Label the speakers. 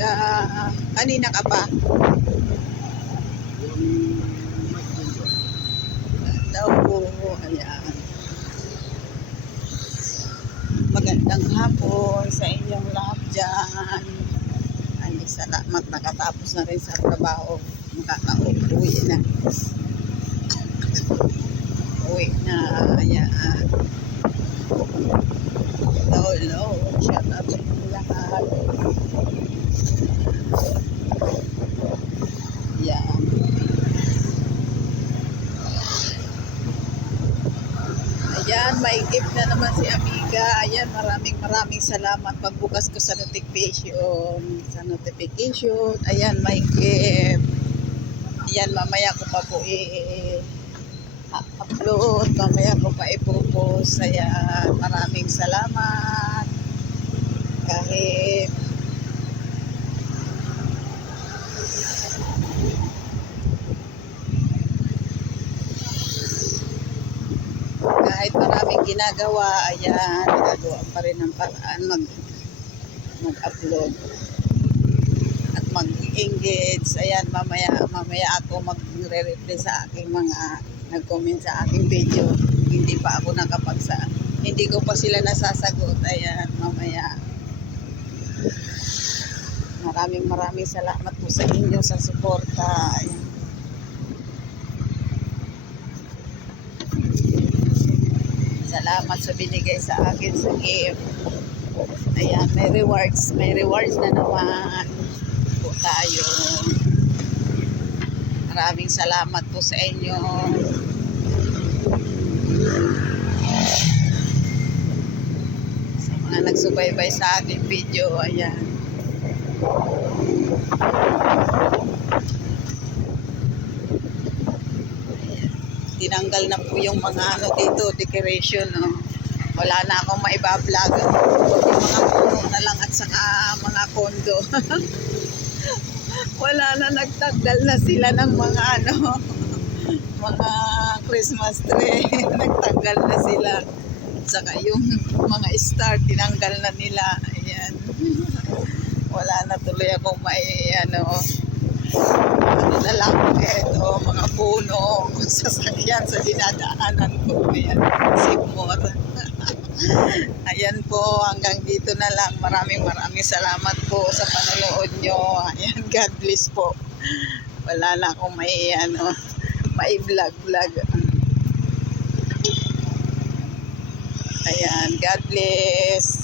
Speaker 1: Ah, kanina ka pa? Daw po, ayan. Magandang hapon sa inyong lahat dyan. Ay, salamat nakatapos na rin sa trabaho. Makaka-uwi na. Uwi na, ayan. Hello. Shout out sa inyong lahat. Ayan. Ayan, may gift na naman si Amiga. Ayan, maraming maraming salamat pagbukas ko sa notification. Sa notification. Ayan, may gift. Ayan, mamaya ko pa po i- upload. Mamaya ko pa ipopost. Ayan, maraming salamat. Kahit kahit maraming ginagawa, ayan, nagagawa pa rin ng paraan mag mag-upload at mag-engage. Ayan, mamaya, mamaya ako magre-reply sa aking mga nag-comment sa aking video. Hindi pa ako nakapagsa. Hindi ko pa sila nasasagot. Ayan, mamaya. Maraming maraming salamat po sa inyo sa suporta. Ayan. Salamat sa binigay sa akin sa gift. Ayan, may rewards. May rewards na naman po tayo. Maraming salamat po sa inyo. Sa mga nagsubaybay sa aking video, ayan. Tinanggal na po yung mga ano dito, decoration, no. Wala na akong maiba-vlog. Yung mga puno na lang at saka mga kondo. Wala na, nagtanggal na sila ng mga ano, mga Christmas tree. nagtanggal na sila. Saka yung mga star, tinanggal na nila. Ayan. Wala na tuloy akong may ano na lang ito, mga puno, sasakyan sa dinadaanan ko. Ayan, simor. Ayan po, hanggang dito na lang. Maraming maraming salamat po sa panonood nyo. Ayan, God bless po. Wala na akong may, ano, may vlog-vlog. Ayan, God bless.